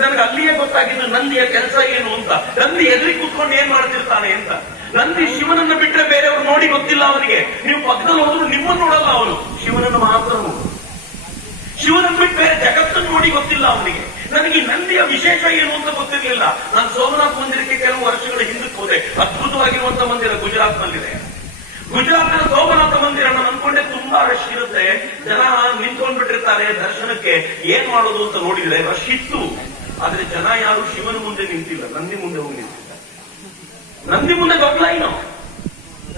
ನನಗೆ ಅಲ್ಲಿಯೇ ಗೊತ್ತಾಗಿದ್ದು ನಂದಿಯ ಕೆಲಸ ಏನು ಅಂತ. ನಂದಿ ಎದುರಿಗೆ ಕೂತ್ಕೊಂಡು ಏನ್ ಮಾಡ್ತಿರ್ತಾನೆ ಅಂತ. ನಂದಿ ಶಿವನನ್ನ ಬಿಟ್ಟರೆ ಬೇರೆಯವ್ರು ನೋಡಿ ಗೊತ್ತಿಲ್ಲ ಅವನಿಗೆ. ನೀವು ಪಕ್ಕದಲ್ಲಿ ಹೋದ್ರು ನಿಮ್ಮನ್ನು ನೋಡಲ್ಲ ಅವನು, ಶಿವನನ್ನು ಮಾತ್ರ ನೋಡು. ಶಿವನನ್ನು ಬಿಟ್ಟು ಬೇರೆ ಜಗತ್ತನ್ನು ನೋಡಿ ಗೊತ್ತಿಲ್ಲ ಅವನಿಗೆ. ನನಗೆ ಈ ನಂದಿಯ ವಿಶೇಷ ಏನು ಅಂತ ಗೊತ್ತಿರಲಿಲ್ಲ. ನಾನು ಸೋಮನಾಥ್ ಮಂದಿರಕ್ಕೆ ಕೆಲವು ವರ್ಷಗಳ ಹಿಂದಕ್ಕೆ ಹೋದೆ. ಅದ್ಭುತವಾಗಿರುವಂತ ಮಂದಿರ ಗುಜರಾತ್ ನಲ್ಲಿದೆ. ಗುಜರಾತ್ನ ಸೋಮನಾಥ ಮಂದಿರ ನಾನು ಅನ್ಕೊಂಡೆ ತುಂಬಾ ರಶ್ ಇರುತ್ತೆ, ಜನ ನಿಂತ್ಕೊಂಡ್ಬಿಟ್ಟಿರ್ತಾರೆ ದರ್ಶನಕ್ಕೆ, ಏನ್ ಮಾಡೋದು ಅಂತ ನೋಡಿದ್ರೆ ರಶ್ ಇತ್ತು. ಆದ್ರೆ ಜನ ಯಾರು ಶಿವನ ಮುಂದೆ ನಿಂತಿಲ್ಲ, ನಂದಿ ಮುಂದೆ ಹೋಗಿ ನಿಂತಿಲ್ಲ. ನಂದಿ ಮುಂದೆ ದೊಡ್ಡ ಲೈನು.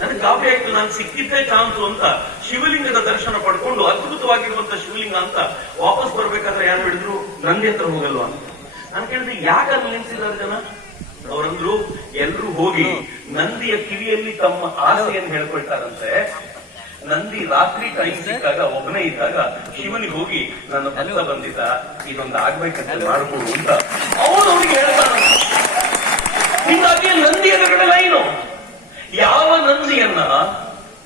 ನನಗೆ ಗಾಬರಿ ಆಯ್ತು. ನಾನು ಸಿಕ್ಕಿದ್ದೇ ಚಾನ್ಸು ಅಂತ ಶಿವಲಿಂಗದ ದರ್ಶನ ಪಡ್ಕೊಂಡು, ಅದ್ಭುತವಾಗಿರುವಂತ ಶಿವಲಿಂಗ ಅಂತ ವಾಪಸ್ ಬರ್ಬೇಕಾದ್ರೆ ಯಾರು ಹೇಳಿದ್ರು ನಂದಿ ಹತ್ರ ಹೋಗಲ್ವಾ ಅಂತ. ನಾನು ಕೇಳಿದ್ರೆ ಯಾಕೆ ಅಲ್ಲಿ ನಿಲ್ಸಿದ್ದಾರೆ ಜನ? ಅವರಂದ್ರು ಎಲ್ರು ಹೋಗಿ ನಂದಿಯ ಕಿವಿಯಲ್ಲಿ ತಮ್ಮ ಆಸೆಯನ್ನು ಹೇಳ್ಕೊಳ್ತಾರಂತೆ. ನಂದಿ ರಾತ್ರಿ ಟೈಮ್ ಸಿಕ್ಕಾಗ ಒಬ್ಬನೇ ಇದ್ದಾಗ ಶಿವನಿಗೆ ಹೋಗಿ ನನ್ನ ಭಕ್ತ ಬಂದಿದ್ದ, ಇದೊಂದು ಆಗ್ಬೇಕಂತ ಮಾಡ್ಕೊಡು ಅಂತ ಅವನು ಅವ್ರಿಗೆ ಹೇಳ್ತಾನ. ಹೀಗಾಗಿ ನಂದಿ ಎದುರುಗಡೆ ಲೈನು. ಯಾವ ನಂದಿಯನ್ನ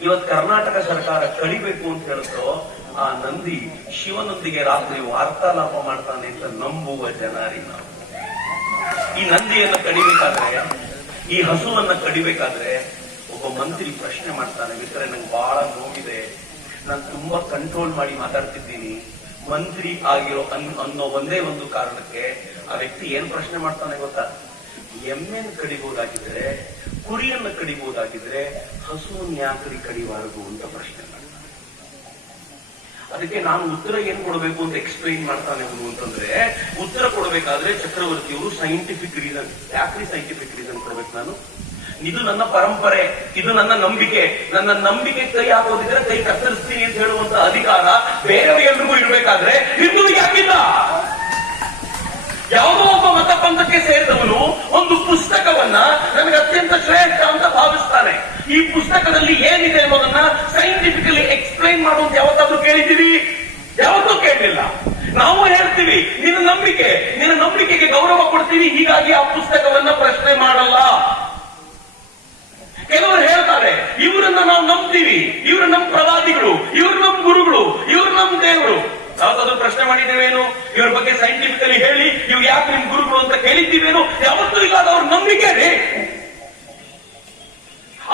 ಇವತ್ತು ಕರ್ನಾಟಕ ಸರ್ಕಾರ ಕಡಿಬೇಕು ಅಂತ ಹೇಳುತ್ತೋ ಆ ನಂದಿ ಶಿವನೊಂದಿಗೆ ರಾತ್ರಿ ವಾರ್ತಾಲಾಪ ಮಾಡ್ತಾನೆ ಅಂತ ನಂಬುವ ಜನರಿ ನಾವು. ಈ ನಂದಿಯನ್ನು ಕಡಿಬೇಕಾದ್ರೆ, ಈ ಹಸುವನ್ನ ಕಡಿಬೇಕಾದ್ರೆ ಒಬ್ಬ ಮಂತ್ರಿ ಪ್ರಶ್ನೆ ಮಾಡ್ತಾನೆ, ಮಿತ್ರರೆ ನಂಗೆ ಬಹಳ ನೋವಿದೆ, ನಾನು ತುಂಬಾ ಕಂಟ್ರೋಲ್ ಮಾಡಿ ಮಾತಾಡ್ತಿದ್ದೀನಿ, ಮಂತ್ರಿ ಆಗಿರೋ ಅನ್ನೋ ಒಂದೇ ಒಂದು ಕಾರಣಕ್ಕೆ ಆ ವ್ಯಕ್ತಿ ಏನ್ ಪ್ರಶ್ನೆ ಮಾಡ್ತಾನೆ ಗೊತ್ತಾ? ಎಮ್ಮೆನ ಕಡಿಬಹುದಾಗಿದ್ರೆ, ಕುರಿಯನ್ನ ಕಡಿಬಹುದಾಗಿದ್ರೆ ಹಸುವನ್ನು ಯಾಕ್ರಿ ಕಡಿಬಾರದು ಅಂತ ಪ್ರಶ್ನೆ ಮಾಡ್ತಾನೆ. ಅದಕ್ಕೆ ನಾನು ಉತ್ತರ ಏನ್ ಕೊಡಬೇಕು ಅಂತ ಎಕ್ಸ್ಪ್ಲೈನ್ ಮಾಡ್ತಾನೆ ಅವನು ಅಂತಂದ್ರೆ, ಉತ್ತರ ಕೊಡಬೇಕಾದ್ರೆ ಚಕ್ರವರ್ತಿಯವರು ಸೈಂಟಿಫಿಕ್ ರೀಸನ್, ಯಾಕ್ರಿ ಸೈಂಟಿಫಿಕ್ ರೀಸನ್ ಕೊಡ್ಬೇಕು ನಾನು? ಇದು ನನ್ನ ಪರಂಪರೆ, ಇದು ನನ್ನ ನಂಬಿಕೆ, ನನ್ನ ನಂಬಿಕೆ ಕೈ ಹಾಕೋದಿದ್ರೆ ಕೈ ಕತ್ತರಿಸ್ತೀನಿ ಅಂತ ಹೇಳುವಂತ ಅಧಿಕಾರ ಬೇರೆಯವರಿಗೆಲ್ರಿಗೂ ಇರಬೇಕಾದ್ರೆ ಹಿಂದೂವಿಗೆ ಹಾಕಿಲ್ಲ. ಯಾವುದೋ ಒಬ್ಬ ಮತ ಪಂಥಕ್ಕೆ ಸೇರಿದವನು ಒಂದು ಪುಸ್ತಕವನ್ನ ನನಗೆ ಅತ್ಯಂತ ಶ್ರೇಷ್ಠ ಅಂತ ಭಾವಿಸ್ತಾನೆ. ಈ ಪುಸ್ತಕದಲ್ಲಿ ಏನಿದೆ ಅನ್ನೋದನ್ನ ಸೈಂಟಿಫಿಕಲಿ ಎಕ್ಸ್ಪ್ಲೈನ್ ಮಾಡುವಂತ ಯಾವತ್ತಾದ್ರೂ ಕೇಳಿದ್ದೀವಿ? ಯಾವತ್ತೂ ಕೇಳಲಿಲ್ಲ. ನಾವು ಹೇಳ್ತೀವಿ ನಿನ್ನ ನಂಬಿಕೆಗೆ ಗೌರವ ಕೊಡ್ತೀವಿ, ಹೀಗಾಗಿ ಆ ಪುಸ್ತಕವನ್ನ ಪ್ರಶ್ನೆ ಮಾಡಲ್ಲ. ಕೆಲವರು ಹೇಳ್ತಾರೆ ಇವರನ್ನ ನಾವು ನಂಬ್ತೀವಿ, ಇವರು ನಮ್ಮ ಪ್ರವಾದಿಗಳು, ಇವರು ನಮ್ಮ ಗುರುಗಳು, ಇವರು ನಮ್ಮ ದೇವರು. ಯಾವತ್ತಾದ್ರೂ ಪ್ರಶ್ನೆ ಮಾಡಿದ್ದೇವೇನು? ಇವ್ರ ಬಗ್ಗೆ ಸೈಂಟಿಫಿಕಲಿ ಹೇಳಿ, ಇವ್ ಯಾಕೆ ನಿಮ್ ಗುರುಗಳು ಅಂತ ಕೇಳಿದ್ದೀವೇನು? ಯಾವತ್ತೂ ಇಲ್ಲ. ಅವ್ರ ನಂಬಿಕೆ ರೀ.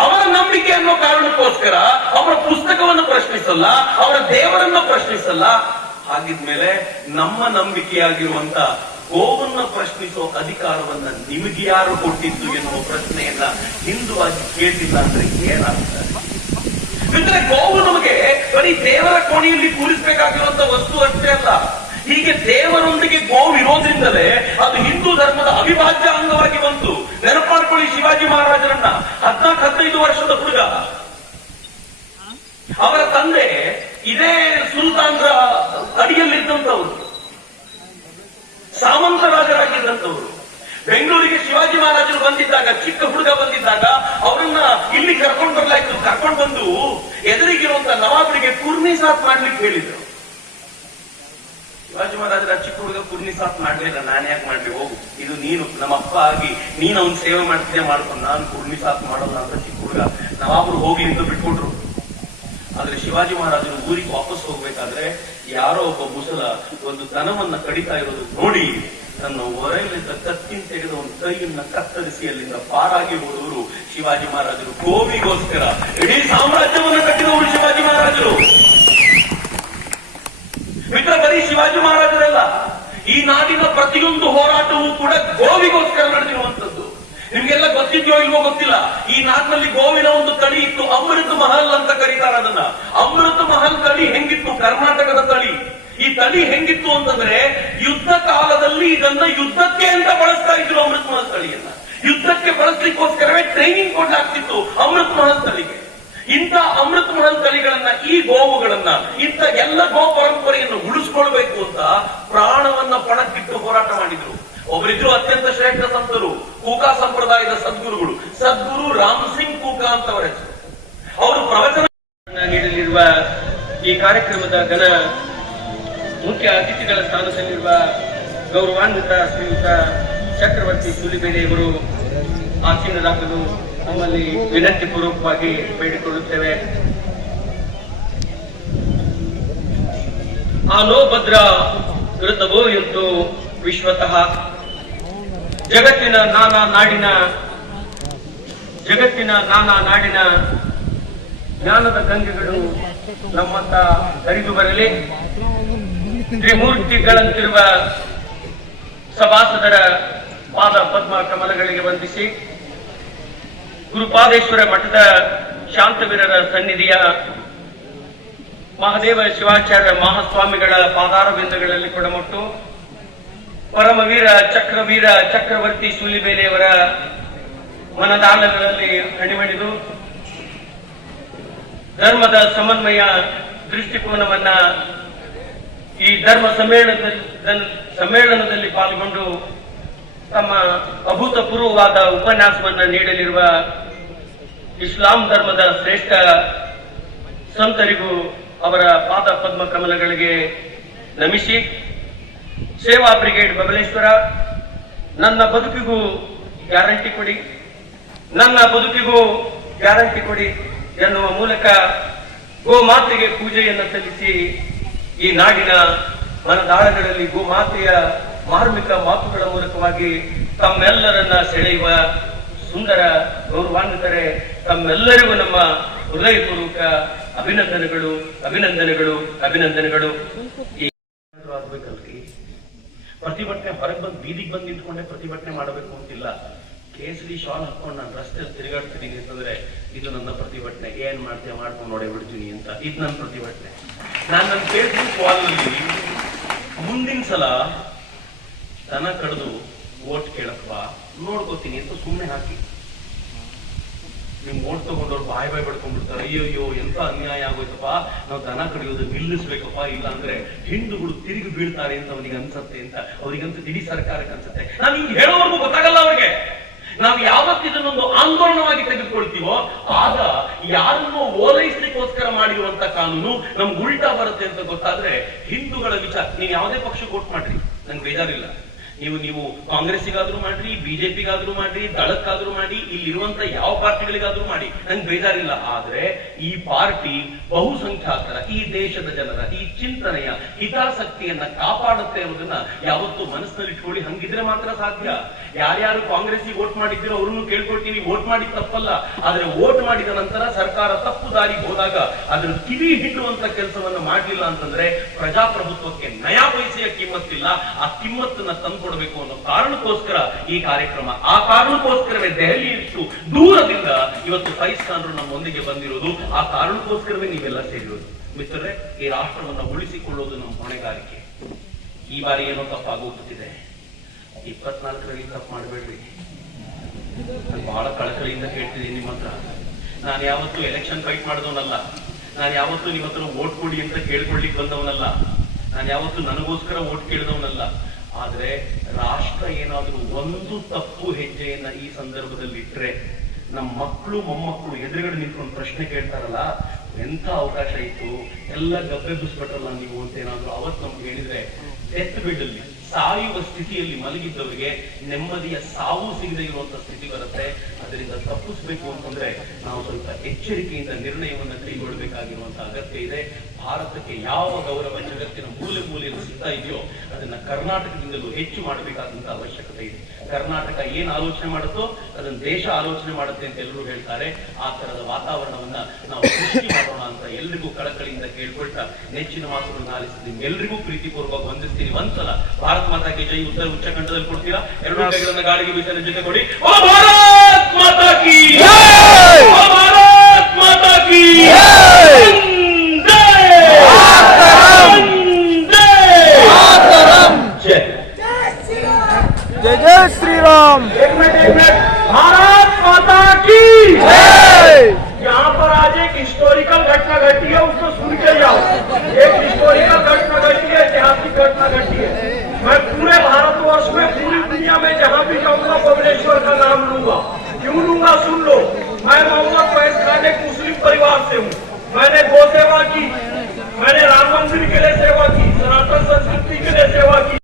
ಅವರ ನಂಬಿಕೆ ಅನ್ನೋ ಕಾರಣಕ್ಕೋಸ್ಕರ ಅವರ ಪುಸ್ತಕವನ್ನು ಪ್ರಶ್ನಿಸಲ್ಲ, ಅವರ ದೇವರನ್ನ ಪ್ರಶ್ನಿಸಲ್ಲ. ಹಾಗಿದ್ಮೇಲೆ ನಮ್ಮ ನಂಬಿಕೆಯಾಗಿರುವಂತ ಗೋವನ್ನ ಪ್ರಶ್ನಿಸೋ ಅಧಿಕಾರವನ್ನ ನಿಮಗೆ ಯಾರು ಕೊಟ್ಟಿದ್ದು ಎನ್ನುವ ಪ್ರಶ್ನೆಯನ್ನ ಹಿಂದುವಾಗಿ ಕೇಳಿಲ್ಲ ಅಂದ್ರೆ ಏನಾಗ್ತದೆ? ಅಂದ್ರೆ ಗೋವು ನಮಗೆ ಬರೀ ದೇವರ ಕೋಣೆಯಲ್ಲಿ ಕೂರಿಸಬೇಕಾಗಿರುವಂತ ವಸ್ತು ಅಷ್ಟೇ ಅಲ್ಲ. ಹೀಗೆ ದೇವರೊಂದಿಗೆ ಗೋವು ಇರೋದ್ರಿಂದಲೇ ಅದು ಹಿಂದೂ ಧರ್ಮದ ಅವಿಭಾಜ್ಯ ಅಂಗವಾಗಿ ಬಂತು. ನೆನಪು ಮಾಡ್ಕೊಳ್ಳಿ ಶಿವಾಜಿ ಮಹಾರಾಜರನ್ನ. 14-15 ವರ್ಷದ ಹುಡುಗ, ಅವರ ತಂದೆ ಇದೇ ಸುಲ್ತಾನ್ರ ಅಡಿಯಲ್ಲಿದ್ದಂಥವ್ರು, ಸಾಮಂತ ರಾಜರಾಗಿದ್ದಂಥವ್ರು. ಬೆಂಗಳೂರಿಗೆ ಶಿವಾಜಿ ಮಹಾರಾಜರು ಬಂದಿದ್ದಾಗ, ಚಿಕ್ಕ ಹುಡುಗ ಬಂದಿದ್ದಾಗ ಅವರನ್ನ ಇಲ್ಲಿ ಕರ್ಕೊಂಡು ಬರ್ಲಾಯ್ತು. ಕರ್ಕೊಂಡು ಬಂದು ಎದುರಿಗಿರುವಂತ ನವಾಬರಿಗೆ ಕುರ್ನಿ ಸಾತ್ ಮಾಡ್ಲಿಕ್ಕೆ ಹೇಳಿದ್ರು. ಶಿವಾಜಿ ಮಹಾರಾಜರ ಚಿಕ್ಕ ಹುಡುಗ ಕುರ್ನಿ ಸಾತ್ ಮಾಡ್ಲಿಲ್ಲ. ನಾನು ಯಾಕೆ ಮಾಡ್ಲಿ, ಹೋಗು, ಇದು ನೀನು ನಮ್ಮ ಅಪ್ಪ ಆಗಿ ನೀನು ಅವ್ನ ಸೇವೆ ಮಾಡ್ತಿದ್ದೆ ಮಾಡ್ಕೊಂಡು, ನಾನು ಕುರ್ನಿ ಸಾತ್ ಮಾಡಲ್ಲ ಅಂತ ಚಿಕ್ಕ ಹುಡುಗ. ನವಾಬರು ಹೋಗ್ಲಿ ಅಂತ ಬಿಟ್ಕೊಟ್ರು. ಆದ್ರೆ ಶಿವಾಜಿ ಮಹಾರಾಜರು ಊರಿಗೆ ವಾಪಸ್ ಹೋಗ್ಬೇಕಾದ್ರೆ ಯಾರೋ ಒಬ್ಬ ಮುಸಲ ಒಂದು ದನವನ್ನ ಕಡಿತಾ ಇರೋದು ನೋಡಿ ತನ್ನ ಹೊರೆಯಲ್ಲಿದ್ದ ಕತ್ತಿನ ತೆಗೆದ ಒಂದು ಕೈಯನ್ನ ಕತ್ತರಿಸಿ ಅಲ್ಲಿಂದ ಪಾರಾಗಿ ಹೋದವರು ಶಿವಾಜಿ ಮಹಾರಾಜರು. ಗೋವಿಗೋಸ್ಕರ ಇಡೀ ಸಾಮ್ರಾಜ್ಯವನ್ನು ಕಟ್ಟಿದವರು ಶಿವಾಜಿ ಮಹಾರಾಜರು. ಮಿತ್ರ, ಬರೀ ಶಿವಾಜಿ ಮಹಾರಾಜರಲ್ಲ, ಈ ನಾಡಿನ ಪ್ರತಿಯೊಂದು ಹೋರಾಟವೂ ಕೂಡ ಗೋವಿಗೋಸ್ಕರ ನಡೆದಿರುವಂತದ್ದು. ನಿಮ್ಗೆಲ್ಲ ಗೊತ್ತಿದ್ಯೋ ಇಲ್ವೋ ಗೊತ್ತಿಲ್ಲ, ಈ ನಾಡಿನಲ್ಲಿ ಗೋವಿನ ಒಂದು ತಳಿ ಇತ್ತು, ಅಮೃತ ಮಹಲ್ ಅಂತ ಕರೀತಾರೆ ಅದನ್ನ. ಅಮೃತ ಮಹಲ್ ತಳಿ ಹೆಂಗಿತ್ತು? ಕರ್ನಾಟಕದ ತಳಿ. ಈ ತಳಿ ಹೆಂಗಿತ್ತು ಅಂತಂದ್ರೆ ಯುದ್ಧ ಕಾಲದಲ್ಲಿ ಇದನ್ನ ಯುದ್ಧಕ್ಕೆ ಅಂತ ಬಳಸ್ತಾ ಇದ್ರು. ಅಮೃತ ಮಹಲ್ ತಳಿಯನ್ನ ಯುದ್ಧಕ್ಕೆ ಬಳಸಲಿಕ್ಕೋಸ್ಕರವೇ ಟ್ರೈನಿಂಗ್ ಕೊಡ್ಲಾಗ್ತಿತ್ತು ಅಮೃತ ಮಹಲ್ ತಳಿಗೆ. ಇಂಥ ಅಮೃತ ಮಹಲ್ ತಳಿಗಳನ್ನ, ಈ ಗೋವುಗಳನ್ನ, ಇಂಥ ಎಲ್ಲ ಗೋ ಪರಂಪರೆಯನ್ನು ಉಳಿಸ್ಕೊಳ್ಬೇಕು ಅಂತ ಪ್ರಾಣವನ್ನ ಪಣಕ್ಕಿಟ್ಟು ಹೋರಾಟ ಮಾಡಿದ್ರು. ಒಬ್ಬರಿದ್ರು ಅತ್ಯಂತ ಶ್ರೇಷ್ಠ ಸಂತರು, ಕೂಕಾ ಸಂಪ್ರದಾಯದ ಸದ್ಗುರುಗಳು, ಸದ್ಗುರು ರಾಮ್ ಸಿಂಗ್ ಕೂಕಾ ಅಂತವರ ಹೆಸರು. ಅವರು ಪ್ರವಚನ ನೀಡಲಿರುವ ಈ ಕಾರ್ಯಕ್ರಮದ ಘನ ಮುಖ್ಯ ಅತಿಥಿಗಳ ಸ್ಥಾನದಲ್ಲಿರುವ ಗೌರವಾನ್ವಿತ ಶ್ರೀಯುತ ಚಕ್ರವರ್ತಿ ಸೂಲಿಬೇಲಿಯವರು ಆಸೀನರಾಗಲು ನಮ್ಮಲ್ಲಿ ವಿನಂತಿ ಪೂರ್ವಕವಾಗಿ ಬೇಡಿಕೊಳ್ಳುತ್ತೇವೆ. ಆನೋ ಭದ್ರ ಋತವೋ ಎಂದು ವಿಶ್ವತಃ ಜಗತ್ತಿನ ನಾನಾ ನಾಡಿನ ಜ್ಞಾನದ ಗಂಗೆಗಳು ನಮ್ಮತ್ತ ಹರಿದು ಬರಲಿ. ತ್ರಿಮೂರ್ತಿಗಳಂತಿರುವ ಸಭಾಸದರ ಪಾದ ಪದ್ಮ ಕಮಲಗಳಿಗೆ ವಂದಿಸಿ, ಗುರುಪಾದೇಶ್ವರ ಮಠದ ಶಾಂತವೀರರ ಸನ್ನಿಧಿಯ ಮಹಾದೇವ ಶಿವಾಚಾರ್ಯ ಮಹಾಸ್ವಾಮಿಗಳ ಪಾದಾರವಿಂದಗಳಲ್ಲಿ ಕೊಡಮೊಟ್ಟು ಪರಮವೀರ ಚಕ್ರವರ್ತಿ ಸೂಲಿಬೇಲಿಯವರ ಮನದಾಳಗಳಲ್ಲಿ ಹಣಿಮಣಿದು ಧರ್ಮದ ಸಮನ್ವಯ ದೃಷ್ಟಿಕೋನವನ್ನ ಈ ಧರ್ಮ ಸಮ್ಮೇಳನದಲ್ಲಿ ಪಾಲ್ಗೊಂಡು ತಮ್ಮ ಅಭೂತಪೂರ್ವವಾದ ಉಪನ್ಯಾಸವನ್ನ ನೀಡಲಿರುವ ಇಸ್ಲಾಂ ಧರ್ಮದ ಶ್ರೇಷ್ಠ ಸಂತರಿಗೂ ಅವರ ಪಾದ ಪದ್ಮ ಕಮಲಗಳಿಗೆ ನಮಿಸಿ, ಸೇವಾ ಬ್ರಿಗೇಡ್ ಬಬಲೇಶ್ವರ ನನ್ನ ಬದುಕಿಗೂ ಗ್ಯಾರಂಟಿ ಕೊಡಿ, ನನ್ನ ಬದುಕಿಗೂ ಗ್ಯಾರಂಟಿ ಕೊಡಿ ಎನ್ನುವ ಮೂಲಕ ಗೋಮಾತೆಗೆ ಪೂಜೆಯನ್ನು ಸಲ್ಲಿಸಿ ಈ ನಾಡಿನ ಮನದಾಳಗಳಲ್ಲಿ ಗೋಮಾತೆಯ ಮಾರ್ಮಿಕ ಮಾತುಗಳ ಮೂಲಕವಾಗಿ ತಮ್ಮೆಲ್ಲರನ್ನ ಸೆಳೆಯುವ ಸುಂದರ ಗೌರವಾನ್ವಿತರೆ, ತಮ್ಮೆಲ್ಲರಿಗೂ ನಮ್ಮ ಹೃದಯಪೂರ್ವಕ ಅಭಿನಂದನೆಗಳು ಅಭಿನಂದನೆಗಳು ಅಭಿನಂದನೆಗಳು. ಆಗ್ಬೇಕಲ್ರಿ, ಪ್ರತಿಭಟನೆ ಹೊರಗೆ ಬಂದು ಬೀದಿಗೆ ಬಂದು ನಿಂತ್ಕೊಂಡೆ ಪ್ರತಿಭಟನೆ ಮಾಡಬೇಕು ಅಂತಿಲ್ಲ. ಕೇಸರಿ ಶಾಲ್ ಹಾಕೊಂಡು ನಾನು ರಸ್ತೆಯಲ್ಲಿ ತಿರುಗಾಡ್ತಿದ್ದೀನಿ ಅಂತಂದ್ರೆ ಇದು ನನ್ನ ಪ್ರತಿಭಟನೆ. ಏನ್ ಮಾಡ್ತೀಯ ಮಾಡ್ಕೊಂಡು ನೋಡೇ ಬಿಡ್ತೀನಿ ಅಂತ, ಇದು ನನ್ನ ಪ್ರತಿಭಟನೆ. ನಾನು ನನ್ನ ಫೇಸ್ಬುಕ್ ವಾಲ್ನಲ್ಲಿ ಮುಂದಿನ ಸಲ ದನ ಕಡ್ದು ಓಟ್ ಕೇಳಪ್ಪ ನೋಡ್ಕೋತೀನಿ ಅಂತ ಸುಮ್ಮನೆ ಹಾಕಿ. ನಿಮ್ ಓಟ್ ತಗೊಂಡವ್ರು ಬಾಯ್ ಬಡ್ಕೊಂಡ್ಬಿಡ್ತಾರೆ, ಅಯ್ಯೋ ಎಂತ ಅನ್ಯಾಯ ಆಗೋಯ್ತಪ್ಪ, ನಾವು ದನ ಕಡಿಯೋದು ನಿಲ್ಲಿಸ್ಬೇಕಪ್ಪ, ಇಲ್ಲ ಅಂದ್ರೆ ಹಿಂದೂಗಳು ತಿರುಗಿ ಬೀಳ್ತಾರೆ ಅಂತ ಅವನಿಗೆ ಅನ್ಸತ್ತೆ ಅಂತ, ಅವ್ರಿಗಂತ ಇಡೀ ಸರ್ಕಾರಕ್ಕೆ ಅನ್ಸುತ್ತೆ. ನಾನು ಹಿಂಗ್ ಹೇಳೋವರೆಗೂ ಗೊತ್ತಾಗಲ್ಲ ಅವ್ರಿಗೆ. ನಾವು ಯಾವತ್ತು ಇದನ್ನೊಂದು ಆಂದೋಲನವಾಗಿ ತೆಗೆದುಕೊಳ್ತೀವೋ ಆಗ ಯಾರನ್ನೋ ಓಲೈಸ್ಲಿಕ್ಕೋಸ್ಕರ ಮಾಡಿರುವಂತ ಕಾನೂನು ನಮ್ಗೆ ಉಲ್ಟಾ ಬರುತ್ತೆ ಅಂತ ಗೊತ್ತಾದ್ರೆ ಹಿಂದೂಗಳ ವಿಚಾರ. ನೀವು ಯಾವುದೇ ಪಕ್ಷಕ್ಕೆ ವೋಟ್ ಮಾಡ್ರಿ, ನಂಗೆ ಬೇಜಾರಿಲ್ಲ. ನೀವು ಕಾಂಗ್ರೆಸ್ಸಿಗಾದ್ರೂ ಮಾಡ್ರಿ, ಬಿಜೆಪಿಗಾದ್ರೂ ಮಾಡ್ರಿ, ದಳಕ್ಕಾದ್ರೂ ಮಾಡಿ, ಇಲ್ಲಿರುವಂತ ಯಾವ ಪಾರ್ಟಿಗಳಿಗಾದ್ರೂ ಮಾಡಿ, ನಂಗೆ ಬೇಜಾರಿಲ್ಲ. ಆದ್ರೆ ಈ ಪಾರ್ಟಿ ಬಹುಸಂಖ್ಯಾತರ, ಈ ದೇಶದ ಜನರ ಈ ಚಿಂತನೆಯ ಹಿತಾಸಕ್ತಿಯನ್ನ ಕಾಪಾಡುತ್ತೆ ಅನ್ನೋದನ್ನ ಯಾವತ್ತೂ ಮನಸ್ಸಿನಲ್ಲಿ ಇಟ್ಕೊಳ್ಳಿ. ಹಂಗಿದ್ರೆ ಮಾತ್ರ ಸಾಧ್ಯ. ಯಾರ್ಯಾರು ಕಾಂಗ್ರೆಸ್ಸಿಗೆ ವೋಟ್ ಮಾಡಿದ್ದೀರೋ ಅವ್ರನ್ನು ಕೇಳ್ಕೊಳ್ತೀವಿ, ವೋಟ್ ಮಾಡಿ ತಪ್ಪಲ್ಲ. ಆದ್ರೆ ವೋಟ್ ಮಾಡಿದ ನಂತರ ಸರ್ಕಾರ ತಪ್ಪು ದಾರಿಗೆ ಹೋದಾಗ ಅದ್ರ ಕಿವಿ ಹಿಡುವಂತ ಕೆಲಸವನ್ನ ಮಾಡ್ಲಿಲ್ಲ ಅಂತಂದ್ರೆ ಪ್ರಜಾಪ್ರಭುತ್ವಕ್ಕೆ ನಯಾ ಪೈಸೆಯ ಕಿಮ್ಮತ್ತಿಲ್ಲ. ಆ ಕಿಮ್ಮತ್ತನ್ನ ತಂದ್ಕೊಡ್ಬೇಕು ಅನ್ನೋ ಕಾರಣಕ್ಕೋಸ್ಕರ ಈ ಕಾರ್ಯಕ್ರಮ. ಆ ಕಾರಣಕ್ಕೋಸ್ಕರವೇ ದೆಹಲಿಯಷ್ಟು ದೂರದಿಂದ ಇವತ್ತು ಫೈಸ್ ಖಾನ್ರು ನಮ್ಮೊಂದಿಗೆ ಬಂದಿರೋದು. ಆ ಕಾರಣಕ್ಕೋಸ್ಕರವೇ ನೀವೆಲ್ಲ ಸೇರಿರೋದು. ಮಿತ್ರರೇ, ಈ ರಾಷ್ಟ್ರವನ್ನ ಉಳಿಸಿಕೊಳ್ಳೋದು ನಮ್ಮ ಹೊಣೆಗಾರಿಕೆ. ಈ ಬಾರಿ ಏನೋ ತಪ್ಪಾಗೋಗುತ್ತಿದೆ, 24ರಲ್ಲಿ ತಪ್ಪು ಮಾಡಬೇಡ್ರಿ. ನಾನು ಬಹಳ ಕಳಕಳಿಯಿಂದ ಕೇಳ್ತಿದ್ದೀನಿ ನಿಮ್ಮ ಹತ್ರ. ನಾನು ಯಾವತ್ತೂ ಎಲೆಕ್ಷನ್ ಫೈಟ್ ಮಾಡಿದವನಲ್ಲ, ನಾನು ಯಾವತ್ತೂ ನಿಮ್ಮ ಹತ್ರ ವೋಟ್ ಕೊಡಿ ಅಂತ ಕೇಳ್ಕೊಳ್ಲಿಕ್ಕೆ ಬಂದವನಲ್ಲ, ನಾನು ಯಾವತ್ತೂ ನನಗೋಸ್ಕರ ವೋಟ್ ಕೇಳಿದವನಲ್ಲ. ಆದ್ರೆ ರಾಷ್ಟ್ರ ಏನಾದ್ರೂ ಒಂದು ತಪ್ಪು ಹೆಜ್ಜೆಯನ್ನ ಈ ಸಂದರ್ಭದಲ್ಲಿ ಇಟ್ರೆ ನಮ್ಮ ಮಕ್ಕಳು ಮೊಮ್ಮಕ್ಕಳು ಎದುರುಗಡೆ ನಿಂತ್ಕೊಂಡು ಪ್ರಶ್ನೆ ಕೇಳ್ತಾರಲ್ಲ, ಎಂಥ ಅವಕಾಶ ಇತ್ತು, ಎಲ್ಲ ಗಬ್ಬೆಬ್ಬಿಸ್ಬಿಟ್ರಲ್ಲ ನೀವು ಅಂತ ಏನಾದ್ರು ಅವತ್ತು ನಮ್ಗೆ ಹೇಳಿದ್ರೆ ಡೆತ್ ಬೆಡ್ ಅಲ್ಲಿ ಸಾಯುವ ಸ್ಥಿತಿಯಲ್ಲಿ ಮಲಗಿದ್ದವರಿಗೆ ನೆಮ್ಮದಿಯ ಸಾವು ಸಿಗದೆ ಇರುವಂತ ಸ್ಥಿತಿ ಬರುತ್ತೆ. ಅದರಿಂದ ತಪ್ಪಿಸ್ಬೇಕು ಅಂತಂದ್ರೆ ನಾವು ಸ್ವಲ್ಪ ಎಚ್ಚರಿಕೆಯಿಂದ ನಿರ್ಣಯವನ್ನ ಕೈಗೊಳ್ಳಬೇಕಾಗಿರುವಂತ ಅಗತ್ಯ ಇದೆ. ಭಾರತಕ್ಕೆ ಯಾವ ಗೌರವ ಜಗತ್ತಿನ ಮೂಲೆ ಮೂಲೆಯಲ್ಲಿ ಸಿಗ್ತಾ ಇದೆಯೋ ಅದನ್ನ ಕರ್ನಾಟಕದಿಂದಲೂ ಹೆಚ್ಚು ಮಾಡಬೇಕಾದಂತ ಅವಶ್ಯಕತೆ ಇದೆ. ಕರ್ನಾಟಕ ಏನ್ ಆಲೋಚನೆ ಮಾಡುತ್ತೋ ಅದನ್ನ ದೇಶ ಆಲೋಚನೆ ಮಾಡುತ್ತೆ ಅಂತ ಎಲ್ಲರೂ ಹೇಳ್ತಾರೆ. ಆ ತರದ ವಾತಾವರಣವನ್ನ ನಾವು ಸೃಷ್ಟಿ ಮಾಡೋಣ ಅಂತ ಎಲ್ರಿಗೂ ಕಳಕಳಿಯಿಂದ ಕೇಳ್ಕೊಳ್ತಾ ನೆಚ್ಚಿನ ಮಾತುಗಳನ್ನ ಆಲಿಸಿ ನಿಮ್ಗೆಲ್ರಿಗೂ ಪ್ರೀತಿಪೂರ್ವಕ ವಂದಿಸ್ತೀನಿ. ಒಂದ್ಸಲ ಭಾರತ ಮಾತಾಕ್ಕೆ ಜೈ ಉತ್ತರ ಉಚ್ಚ ಕಂಠದಲ್ಲಿ ಕೊಡ್ತೀರಾ? ಎರಡು ಕೈಗಳನ್ನ ಗಾಳಿಗೆ ಬೀಸನ ಜೊತೆ ಕೊಡಿ. ಓ ಭಾರತ್ ಮಾತಾ ಕಿ ಜೈ! ಓ ಭಾರತ್ ಮಾತಾ ಕಿ ಜೈ! जय जय श्री राम। एक मिनट, भारत माता की जय। यहाँ पर आज एक हिस्टोरिकल घटना घटी है, उसको सुन के जाओ। एक हिस्टोरिकल घटना घटी है, ऐतिहासिक घटना घटी है। मैं पूरे भारतवर्ष में, पूरी दुनिया में जहाँ भी जाऊंगा बबलेश्वर का नाम लूंगा। क्यों लूंगा सुन लो। मैं मोहम्मद फैज खान एक मुस्लिम परिवार से हूँ। मैंने गौ सेवा की, मैंने राम मंदिर के लिए सेवा की, सनातन संस्कृति के लिए सेवा की।